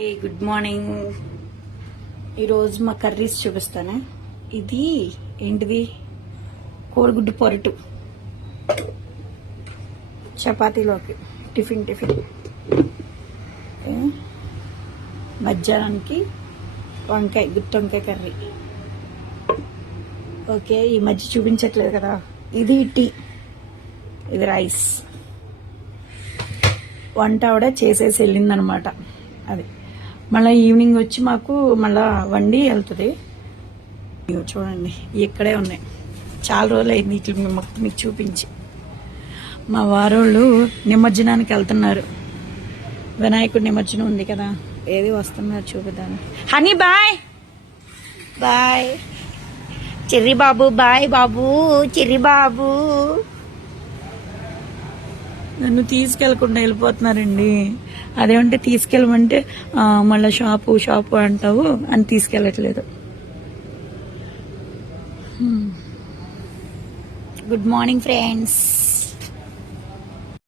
A good morning ఈరోజు మా curries చూపిస్తాను. ఇది ఏంటిది? కోడిగుడ్డు పొరటు. చపాతీలోకి. Tiffin tiffin. మధ్యాహ్నానికి వంకాయ గుత్తి వంకాయ కర్రీ. ఓకే ఈ మధ్య చూపించట్లేదు కదా. ఇది టీ. ఇది రైస్. వంట ఆవిడ చేసేసి వెళ్ళిందనమాట. అది. మళ్ళీ ఈవినింగ్ వచ్చి మాకు మళ్ళా వండి వెళ్తుంది. ఇగో చూడండి ఇక్కడే ఉన్నాయి. చాలా రోజులు అయింది ఇట్లా మొత్తం మీకు చూపించి. మా వారోళ్ళు నిమజ్జనానికి వెళ్తున్నారు. వినాయకుడి నిమజ్జనం ఉంది కదా ఏది వస్తున్నారు చూపిద్దాం హనీ బాయ్! బాయ్! చెర్రీ బాబు బాయ్ బాబు చెర్రీ బాబు. నన్ను తీసుకెళ్ళకుండా వెళ్ళిపోతున్నారండి. అదేమంటే తీసుకెళ్ళమంటే మళ్ళీ షాపు షాపు అంటావు అని తీసుకెళ్ళట్లేదు. Good morning friends